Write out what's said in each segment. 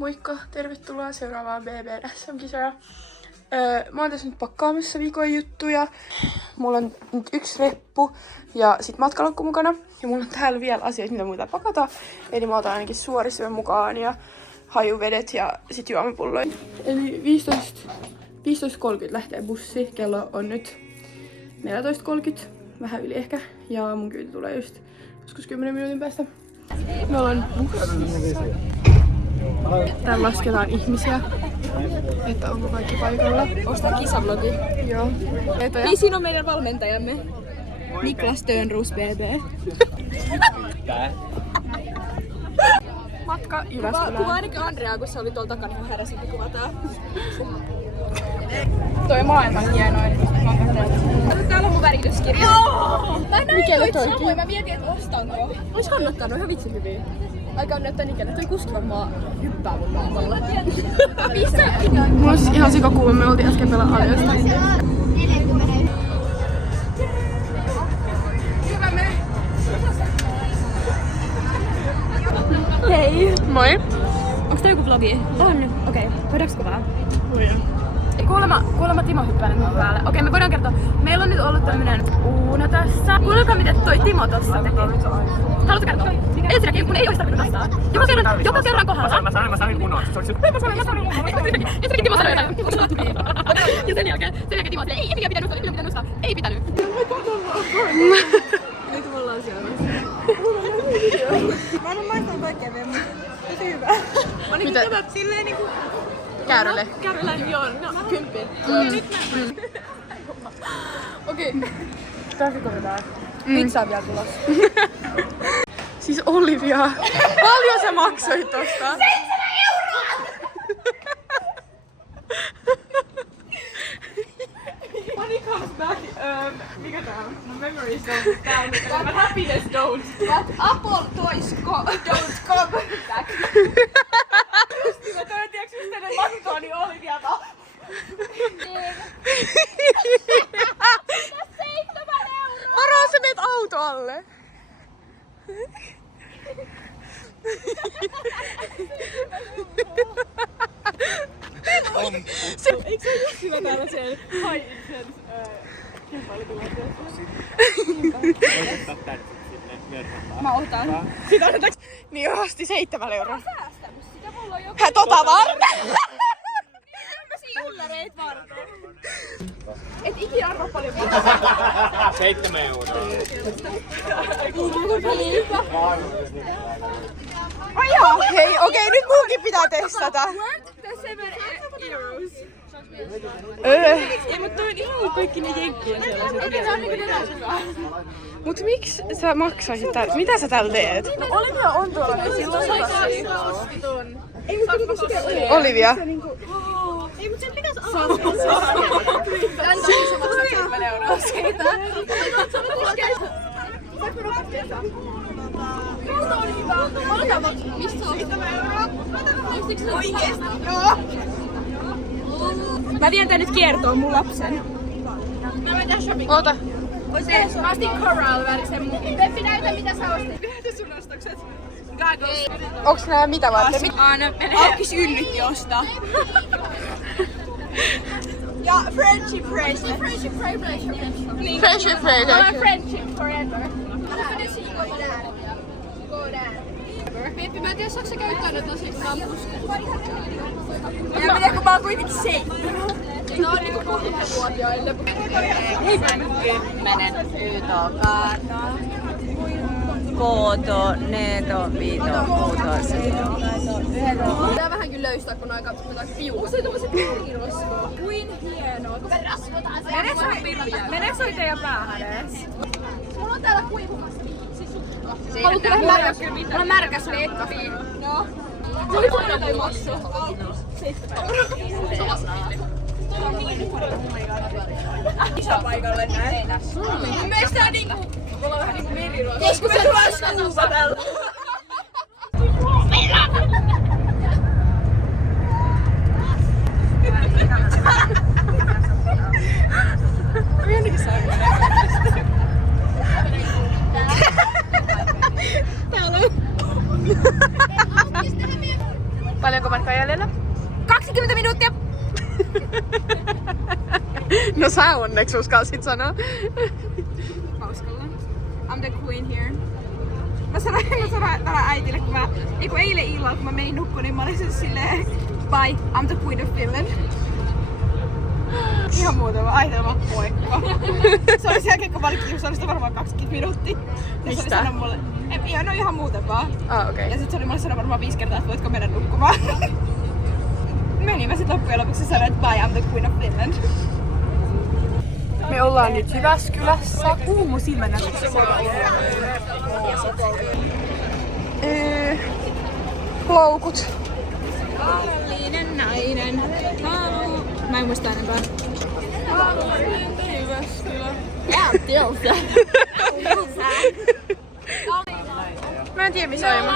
Moikka, tervetuloa seuraavaan BBSM-kisaa. Mä oon tässä nyt pakkaamassa viikon juttuja. Mulla on nyt 1 reppu ja sit matkalaukku mukana. Ja mulla on täällä vielä asioita, mitä muuta pakata. Eli mä otan ainakin suorisyön mukaan ja hajuvedet ja sit juomapulloja. Eli 15.30 lähtee bussi. Kello on nyt 14.30, vähän yli ehkä. Ja mun kyyti tulee just joskus 10 minuutin päästä. Me ollaan bussissa. Täällä lasketaan ihmisiä, että onko kaikki paikalla. Ostaa kisavlogi. Joo. Niin siinä on meidän valmentajamme. Niklas Tönrus BB. Matka Jyväskylään. Kuva ainakin Andrea, kun se oli tuolla takana ihan häräsi, kun kuvataan. Toi maailman hienoin. Täällä on mun värityskirja. Joo! Mä näin Mikelle noit toikin. samoin, mä mietin, että ostanko. Ois kannattanut, ihan vitsi hyviä. Aika on näyttää Nikelle, toi kuski varmaan hyppää mun maapalla. Missä? Mulla on ihan sikakuva, me oltiin äsken pelaa Aljosta. Hei! Moi! Onks tää joku vlogi? On. Okei, voidaanko kuvaa? Kuulemma Timo hyppää nyt mun päälle. Okei, me voidaan kertoa. Meillä on nyt ollut tämmönen Uuna tässä. Kuulekaa mitä toi Timo tossa teki. Haluatko kertoa? Ensinnäkin, kun ei ois tarvinnut vastaa. Joka kerran kohdalla. Mä sanoin unohtaa. Se oli Ensinnäkin Timo sanoi jotain. Ja sen jälkeen Timo sanoi, ei pitänyt nostaa. Ei pitänyt. Nyt me ollaan siellä. Mä en oo maistanut kaikkea vielä, mutta tosi hyvä. Mä niinku tätä silleen niinku... Käärölle. Kääröllä, joo, no 10. Okei. Tässä kohdaan. Pizza on vielä tulossa. Siis Olivia. Paljon sä maksoit tosta? 7 €! When it comes back, mikä tää on? No memories don't down, but happiness don't. But Apple toys don't come back. Just mä toin, tiiäks just ennen matkoa, niin Olivia vaan. 7 €! Varaa sä meet auto alle. Eikö se ole just hyvä tällaiseen high intense kilpailutilanteessa? Mä otan. Sitä otetaanko? Niin osti 7 €. Säästänyt sitä, mulla on joku... Tota varten! Tämmösiä ylläreitä varten. Et ikinä arvaa paljon mitään. 7 €. Hei, okei, nyt munkin pitää testata. Worth the 7 €. Öö. Ei, mut toi on ihan kaikki ne jenkkien sellaiset. Eikä se on niinku nenäsyvää. Mut miksi sä maksaisit täällä? Mitä sä täällä teet? No Olivia on tuolla. Silloin sai osti ton. Ei, mutta se pitää sitä Olivia. Ei, mut sen pitäis alkaa. Tän takia se maksaa 7 € siitä. Saanko rokotteet? Tuolta on hyvä. Ota, mistä on? 7 €. Oikeesti? Joo. Mä vien tän nyt kiertoon mun lapsen. Mä menen shopping. Oota. Mä ostin coral-värisen mukin. Peppi, näytä mitä sä ostit. Näytä sun ostokset. Goggles. Onks nää mitä varten? Aukis yllyt josta. Ja friendship bracelet. Friendship bracelet. Friendship bracelet. Friendship forever. Peppi, mä en tiedä, saako sä käyttää noita kampuskeita. Ja miten kun mä oon kuitenkin 7. No on niinku 10-vuotiaille. Hei, 10 ytokartaa. Koto, neto, viito, kuuto, seito. Tää vähän kyllä löystää, kun aika piuu. Se on tommoset merirosvoa. Kuin hienoa. Kun me rasvotaan se. Meneekö soi teidän päähän edes? Mulla on täällä kuivumassa. Haluatko vähän märkäs? Mulla on märkäs leppi. Joo. Voiko olla jotain maksua? 7 €. Isäpaikalle näin. Mun mielestä tää niinku... Me ollaan vähän niinku merirosvoa. Koska me tullaan skuupa tällä. Paljonko matkaa jäljellä? 20 minuuttia! No sä onneksi uskalsit sanoa. Mä uskallan. I'm the queen here. Mä sanoin tällä äitille, kun eilen illalla, kun mä menin nukkuun, niin mä olin siis silleen, bye, I'm the queen of Finland. Ihan muutama aitelma, moikka. Se oli sen jälkeen, kun mä olin kiusallista varmaan 20 minuuttia. Ja se oli sanonut mulle, no ihan muuten vaan. Okei. Ja sit se oli mulle sanonut varmaan 5 kertaa, että voitko mennä nukkumaan. Menin mä sit loppujen lopuksi sanoin, että bye, I'm the queen of Finland. Me ollaan nyt Jyväskylässä. Kuumu silmänä. Loukut. Vaarallinen nainen. Mä en muista enempää. Mä en tiedä missä olemme.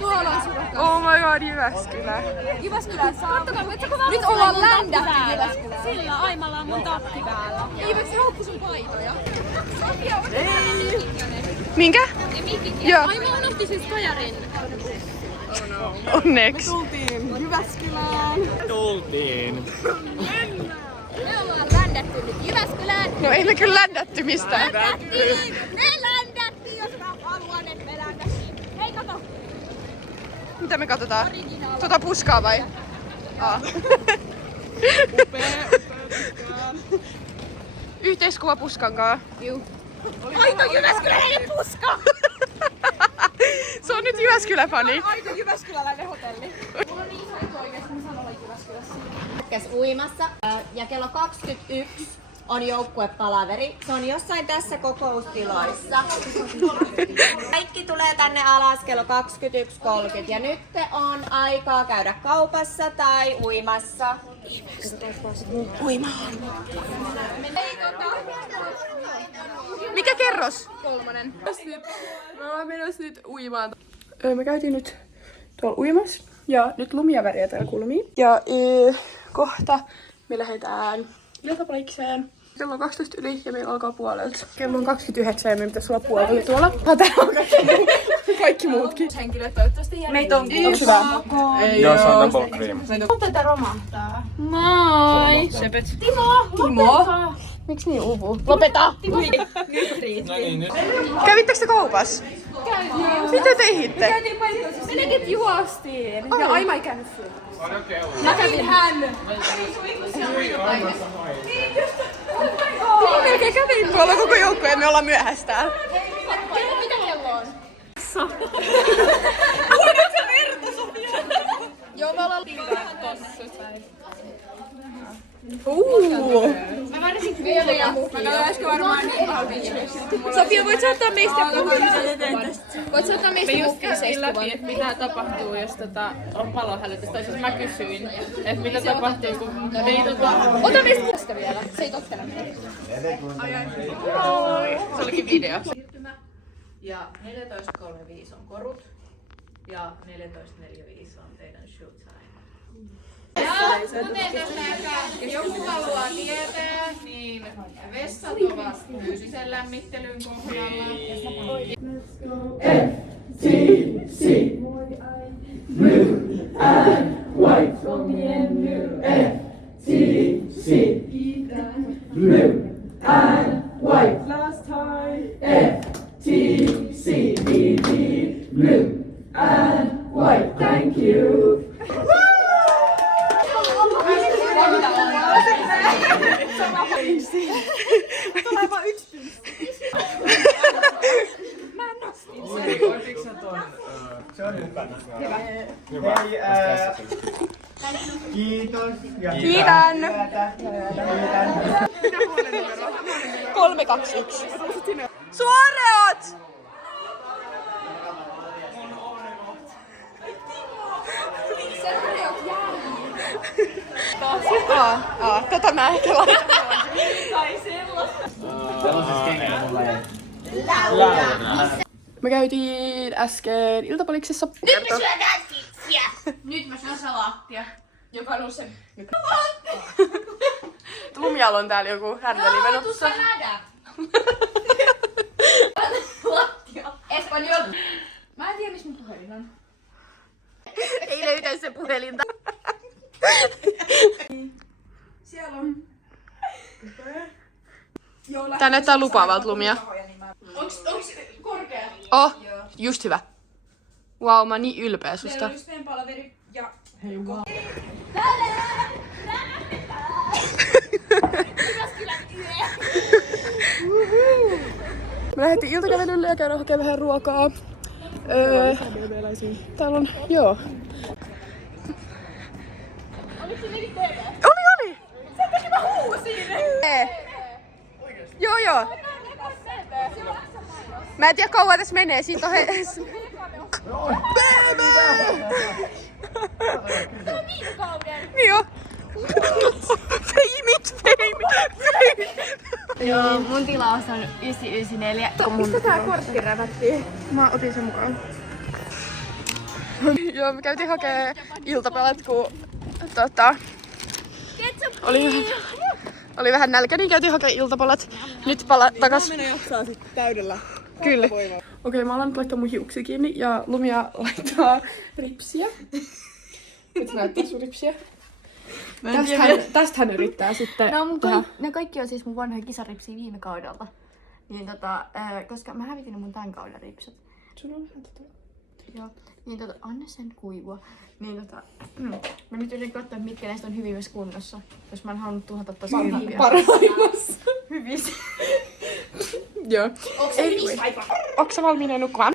Tuolla on Jyväskylä. Oh my god, Jyväskylä. Jyväskylässä. Nyt ollaan ländätty Jyväskylään. Sillä Aimalla on mun takki päällä. Eivät se haukku sun paitoja? Minkä? Joo. Aima unohti siis kajarin. Onneksi. Tultiin Jyväskylään. Tultiin. Me ollaan ländätty nyt Jyväskylään. No ei me kyllä ländätty mistään. Me ländättiin, jos mä haluan, että me ländättiin. Hei kato! Mitä me katsotaan? Tota puskaa vai? Yhteiskuva puskankaa. Aito Jyväskyläinen puska! Se on nyt Jyväskylä-fani. Aito Jyväskyläläinen hotelli. Mulla on niin iso etu oikeesti, mä saan olla Jyväskylässä. Uimassa ja kello 21 on joukkuepalaveri. Se on jossain tässä kokoustiloissa. Kaikki tulee tänne alas kello 21.30 ja nyt on aikaa käydä kaupassa tai uimassa. Uimaan. Mikä kerros? 3. Me ollaan menossa nyt uimaan. Me käytiin nyt tuolla uimassa ja nyt lumia väriä täällä kulmii. Ja kohta me lähdetään iltapalikseen. Kello on 12 yli ja meillä alkaa puolelta. Kello on 29 ja me pitäisi olla puolelta tuolla. Täällä on kaikki muutkin. Henkilöt toivottavasti jää. Meitä on hyvä. Joo, se on double cream. Tätä romahtaa. Moi! Sepet. Timo! Miksi niin uvu? Lopeta! No niin, nyt. Kävittekö te kaupassa? Mitä teitte? Menetit juostiin. Ja Aima ei käynyt syödä. Mä kävin hän. Melkein kävin. Tuolla on koko joukko ja me ollaan myöhässä täällä. Mitä kello on? Joo, me ollaan Mä värisin vielä ja mukia. Varmaan Sofia, voit sä ottaa meistä Voit sä ottaa meistä mukia läpi, että mitä tapahtuu, jos on palohälytys. Tai siis mä kysyin, että mitä tapahtuu, kun Ota meistä muista vielä. Se ei tottele meitä. Se olikin video. Ja 14.35 on korut ja 14.45 on teidän shoot time. Jos joku haluaa tietää, niin vessat ovat fyysisen lämmittelyn kohdalla. Kiitos. Kiitän. 321. Suoreot! Tota mä ehkä laitan. Me käytiin äsken iltapaliksessa. Nyt mä syön salaattia. Joka on se. Lumialla on täällä joku härveli menossa. Espanjol. Mä en tiedä, missä mun puhelin on. Ei löytä se puhelinta. Siellä on. Tää näyttää lupaavalta lumia. Onks korkea? Oh, just hyvä. Wow, mä oon niin ylpeä susta. Meillä on just meidän palaveri ja... Hei wow. Me lähdettiin iltakävelylle ja käydään hakemaan vähän ruokaa. Täällä on, joo. Oliko sinnekin TV? Oli! Sen takia mä huusin! Joo. Mä en tiedä kauan tässä menee, siitä on Niin joo. Joo, mun tilaus on 994. Mistä tää kortti rävättiin? Mä otin sen mukaan. Joo, me käytiin hakee iltapalat, kun oli vähän nälkä, niin käytiin hakee iltapalat. Nyt takas. Mennä jaksaa sit täydellä. Kyllä. Okei, mä alan nyt laittaa mun hiuksia kiinni ja Lumia laittaa ripsiä. Nyt näyttää sun ripsiä. Tästä hän yrittää sitten tehdä. Ne kaikki on siis mun vanhoja kisaripsiä viime kaudelta. Niin koska mä hävitin mun tän kauden ripset. Sun on vähän tätä. Joo. Niin anna sen kuivua. Niin mä nyt yritin katsoa, mitkä näistä on hyvissä kunnossa. Jos mä en halunnut tuhota tosi hyviä. Parhaimmassa. Hyvissä. Joo. Onko sä valmiina nukkumaan?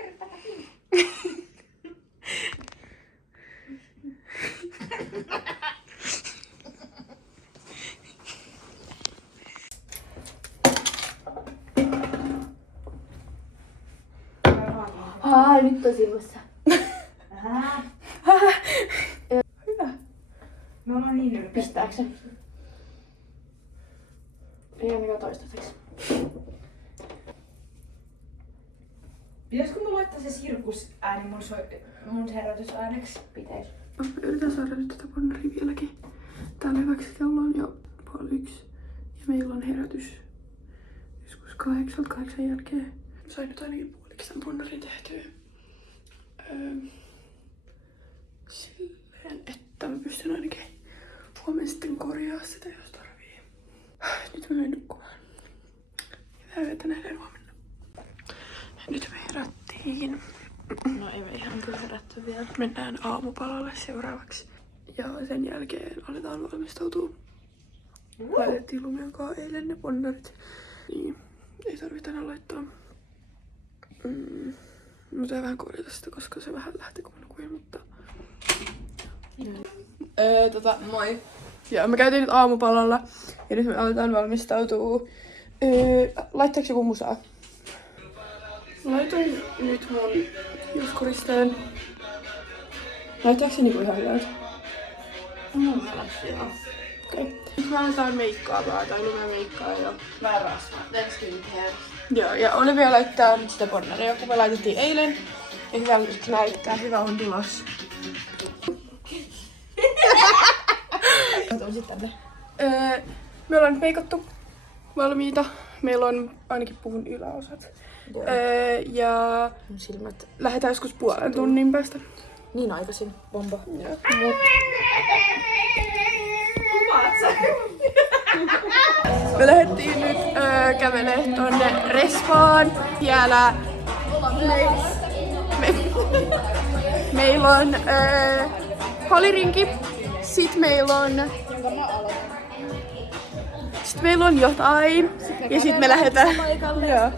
Nyt on silmässä. Hyvä. Me ollaan niin ylpeitä. Pistääkö se? Ei ainakaan toistaiseksi. Pitäisikö mä laittaa se sirkusääni mun herätysääneksi? Pitäis. Yritän saada nyt tätä bonnaria vieläkin. Täällä hyväksi kello on jo 12:30. Ja meillä on herätys joskus 8 jälkeen. Sain nyt ainakin puoliksi tämän bonnarin tehtyä. Silleen, että mä pystyn ainakin huomenna sitten korjaa sitä, jos tarvii. Nyt mä menen nukkumaan. Hyvää yötä, nähdään huomenna. Nyt me herättiin. No ei me ihan kyllä herätty vielä. Mennään aamupalalle seuraavaksi. Ja sen jälkeen aletaan valmistautua. Laitettiin Lumian kanssa eilen ne bonnarit. Niin, ei tarvitse enää laittaa. Mä teen vähän korjata sitä, koska se vähän lähti kun mä nukuin, mutta... Moi. Ja me käytiin nyt aamupalalla ja nyt me aletaan valmistautua. Laittaako joku musaa? Laitoin nyt mun hiuskuristeen. Näyttääkö se niinku ihan hyvältä? Mun mielestä joo. Okei. Nyt me aletaan meikkaamaan tai Lumia meikkaa jo. Vähän rasva. Then skincare. Joo, ja Olivia laittaa nyt sitä bonnaria, kun me laitettiin eilen. Ja hyvältä näyttää, hyvä on tulos. Me ollaan nyt meikattu valmiita. Meillä on ainakin puvun yläosat. Ja Silmät. lähdetään joskus puolen tunnin päästä. Niin aikaisin. Bomba. Me lähdettiin nyt kävelemään tonne Respaan. Siellä meillä on hallirinki. Sitten meillä on jotain. Ja sitten me lähdetään. Joo.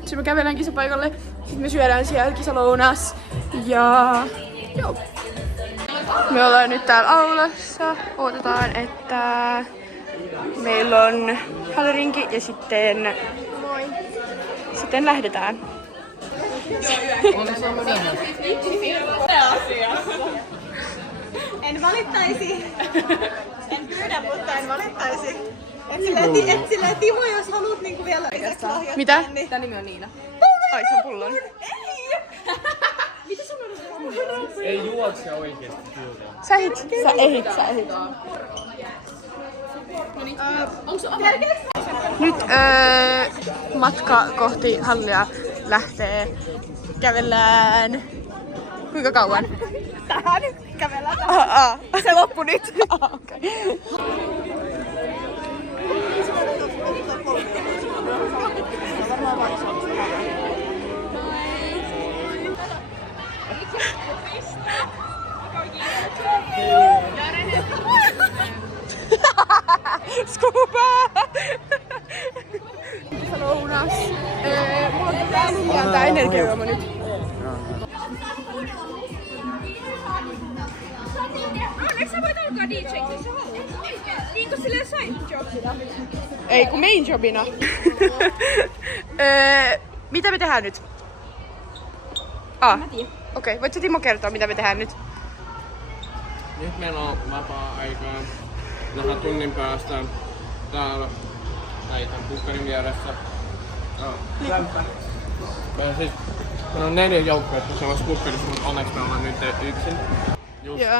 Sitten me kävelään kisapaikalle. Sitten me syödään siellä kisalounas. Ja joo. Me ollaan nyt täällä aulassa. Odotetaan, että meillä on hallirinki ja sitten lähdetään. En valittaisi. En pyydä, mutta en valittaisi. Et silleen Timo, jos haluat niinku vielä lisäksi lahjoittaa. Mitä? Niin. Tää nimi on Niina. Ai, se on pullon. Ei juokse oikeesti kyllä. Sä ehit. Nyt matka kohti hallia lähtee. Kävellään. Kuinka kauan? tähän. Kävellään tähän. Se loppui nyt. Okei. Scuba! Lounas. Mulla on tää lumia tää energiajuoma nyt. Eikö sä voit alkaa DJ, kun sä haluat? Niin kuin silleen side jobina. Ei kun main jobina. Mitä me tehdään nyt? Okei, voit sä Timo kertoa mitä me tehdään nyt? Nyt meillä on vapaa-aikaa. Vähän tunnin päästä täällä tämän pukkarin vieressä. Lämpä. Siis, meillä on 4 joukkuetta samassa pukkarissa, mutta onneksi me ollaan nyt yksin. Just. Joo.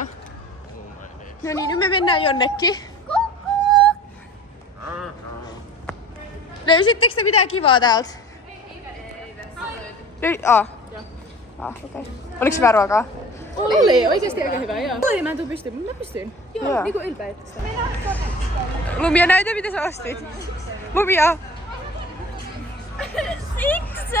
No niin, nyt me mennään jonnekin. Löysittekö te mitään kivaa täältä? Okei. Oliko hyvää ruokaa? Oli oikeesti aika hyvä, joo. Oli, mä en tuu pystyn, mutta mä pystyn. Joo, niinku ylpeä tästä. Lumia, näytä mitä sä ostit. Lumia! Siksi!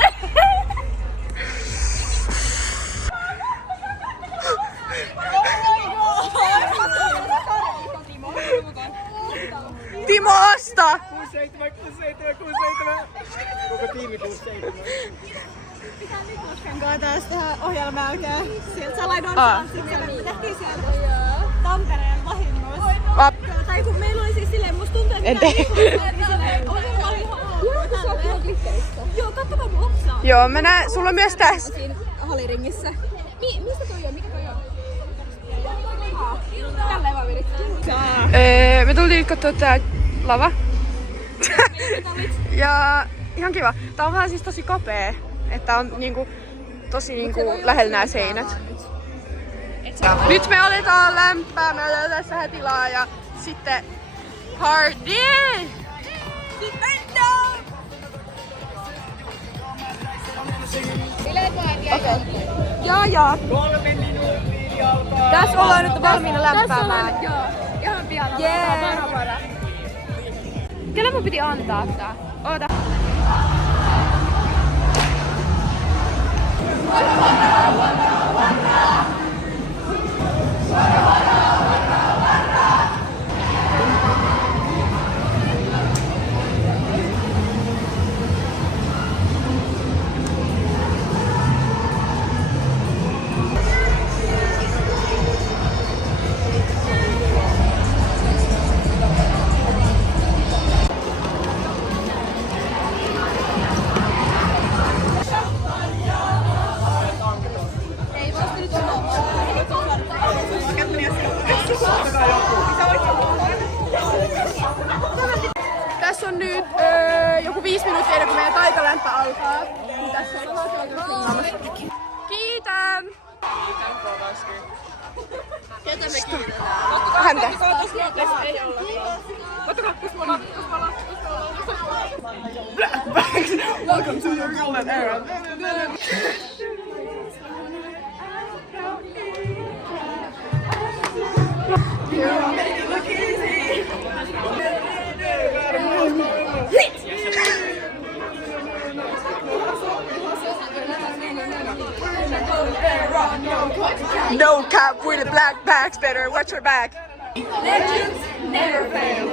Timo, osta! 67. Koko tiimi 67. Pitää taas tehdä ohjelmaa oikein. Sieltä salaidon sitten me tehtiin sieltä Tampereen vahingossa. Tai kun meillä oli siis silleen, musta tuntuu, että joo, kattokaa mun oksaa. Joo, mä näen, sulla on myös tässä. Siinä halliringissä. Mistä toi on? Mikä toi on? Tälleen vaan vedettiin. Me tultiin nyt katsoa tää lava. Ja ihan kiva. Tää on vähän siis tosi kapea. Että on niinku tosi niinku lähellä nää seinät. Nyt me aletaan lämpää, me otetaan tässä vähän tilaa ja sitten party! Okei. Jaa. 3 minuuttia alkaa. Tässä ollaan nyt valmiina lämpäämään. Joo, ihan pian. Jee! Kelle mun piti antaa tää? Oota. Tässä on nyt joku 5 minuuttia ennen kuin meidän taikalämpö alkaa. Niin tässä on oikein. Kiitän! Ketä me kiitetään? Häntä. Welcome to your golden era. No cap with the black bags, better watch your back. Legends never fail.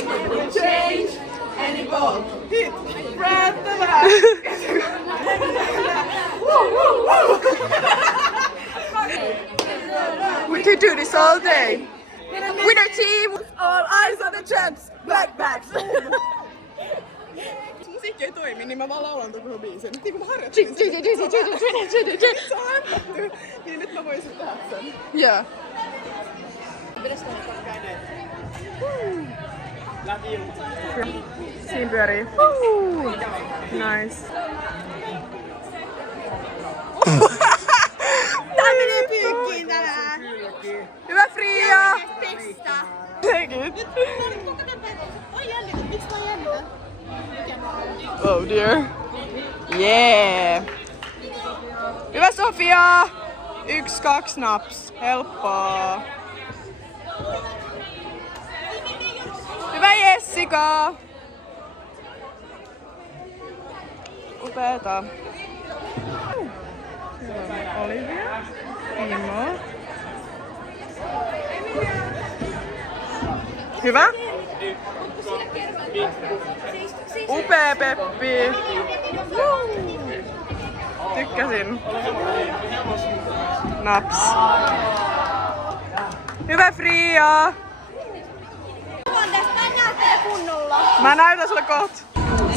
Change and evolve. We could do this all day. Winner team! All eyes on the champs! Black bags! Musiikki ei toimi, niin mä vaan laulan ton koko biisin. Niin kun mä harjoittelin Ching, ching, ching, ching, ching, ching, ching, ching. se on ämpätty, niin nyt mä voisin tehdä sen. Yeah. Siinä pyörii. Nice. Tää menee pyykkiin tänään. Hyvä Fria! Pesta. Take it. Oi jännitä, miksi mä jännitä? Oh dear. Yeah. Hyvä Sofia! 1, 2 naps. Helppoa. Hyvä Jessica! Upeeta. Olivia. Timo. Hyvä. Upea Peppi. Tykkäsin. Naps. Hyvä Fria. Mä näytän sulle kohta.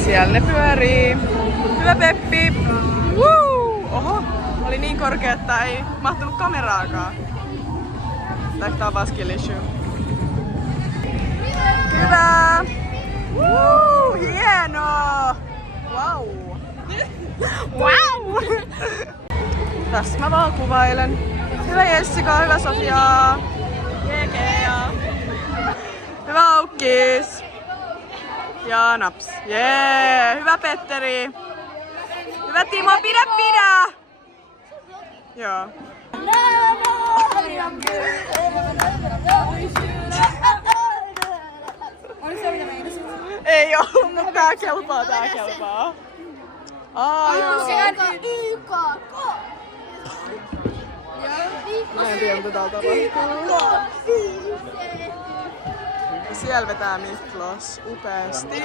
Siellä ne pyörii. Hyvä Peppi. Woo! Oho, oli niin korkea, että ei mahtunut kameraakaan. Tää on vaan skill issue. Hyvä! Woo! Hienoa! Wow! Wow! Tässä mä vaan kuvailen. Hyvä Jessica, hyvä Sofia. Jekea. Hyvä Aukkis. Ja naps. Jee! Hyvä Petteri. Hyvä Timo, pidä! Joo. Ei oo, mutta tää kelpaa. Ai, mä en tiedä mitä täällä tapahtuu. Siellä vetää Miklos upeasti.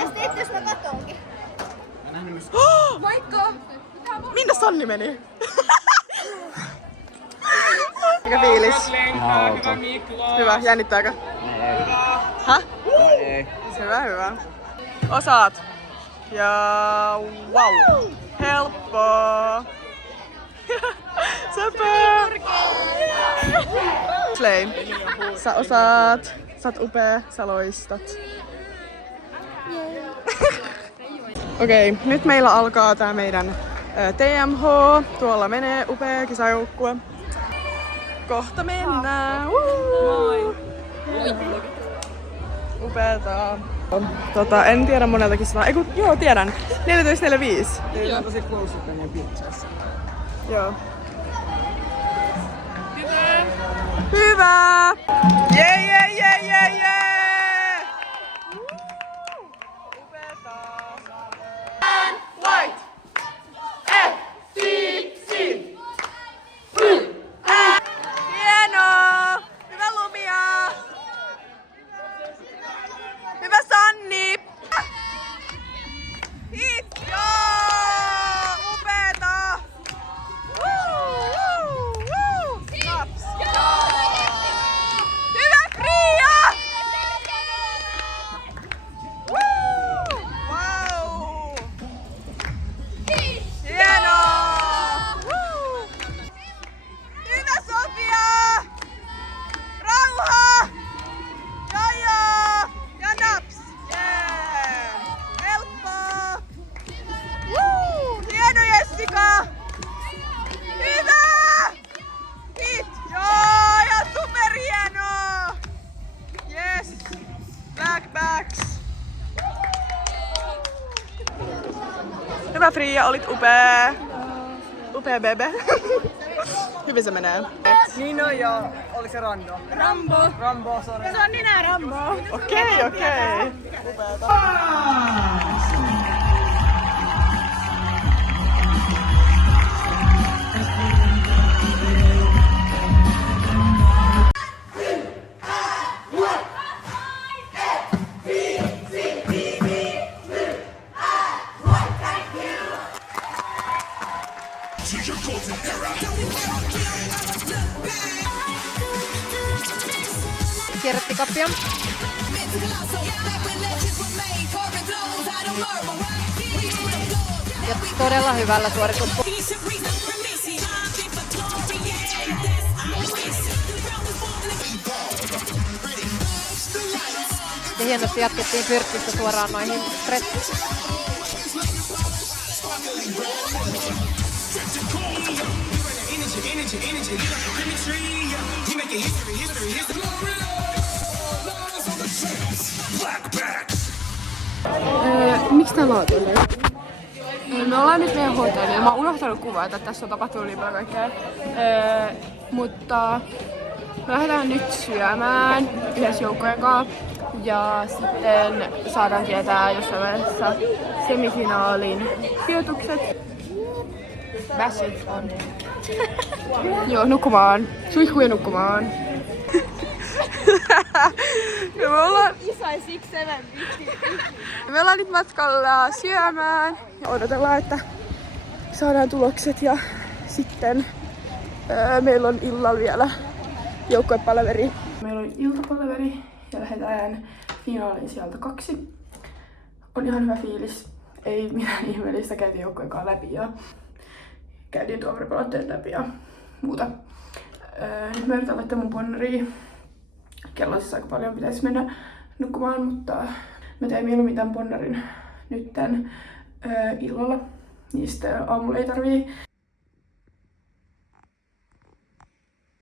Moikka! Minne Sanni meni? Mikä fiilis? Hyvä, jännittääkö? Häh? Hyvä. Osaat. Ja wow. Helppoa. Söpö. Slay. Sä osaat. Sä oot upea. Sä loistat. Okei, nyt meillä alkaa tää meidän TMH. Tuolla menee upea kisajoukkue. Kohta mennään. Moi! Upeeta. En tiedä monelta kisaa. Joo, tiedän. 14.45. Teillä on tosi close tänne pizzassa. Joo. Hyvä! Jee! Upeeta. White! FTC! Hienoa! Hyvä Lumia! Hyvä Sanni! Hit! Joo! Upeeta! Naps! Hyvä Fria! Wow! Hienoa! Hyvä Sofia! Rauha! Joo! Ja naps! Yeah! Helppoa! Woo! Hieno Jessica! Hyvä! Hit! Joo! Ja superhienoa! Yes! Black backs! Hyvä Fria, olit upea! Upea bebe! Hyvin se menee. Nino ja oliko se Rando? Rambo, sorry. Se on Nina Rambo. Okei. Upeata. Kierrättikappia. Ja todella hyvällä suorituspuolella. Ja hienosti jatkettiin pyrkkistä suoraan noihin stretchiin. Miksi tää laatu on? Me ollaan nyt meidän hotellilla. Mä oon unohtanut kuvaa, että tässä on tapahtunut niin paljon kaikkea. Mutta Me lähdetään nyt syömään yhdessä joukkojen kanssa. Ja sitten saadaan tietää jossain vaiheessa semifinaalin sijoitukset. That's it on. Joo, nukkumaan. Suihkuja nukkumaan. Ja me ollaan nyt matkalla syömään ja odotellaan, että saadaan tulokset ja sitten meillä on illalla vielä joukkuepalaveri. Meillä on iltapalaveri ja lähdetään finaaliin sieltä 2. On ihan hyvä fiilis. Ei mitään ihmeellistä, käytiin joukkueen kanssa läpi ja käytiin tuomaripalotteet läpi ja muuta. Nyt mä yritän laittaa mun ponnariin. Kello siis aika paljon pitäisi mennä nukkumaan, mutta mä tein mieluummin tämän ponnarin nyt illalla. Niin sitten aamulla ei tarvii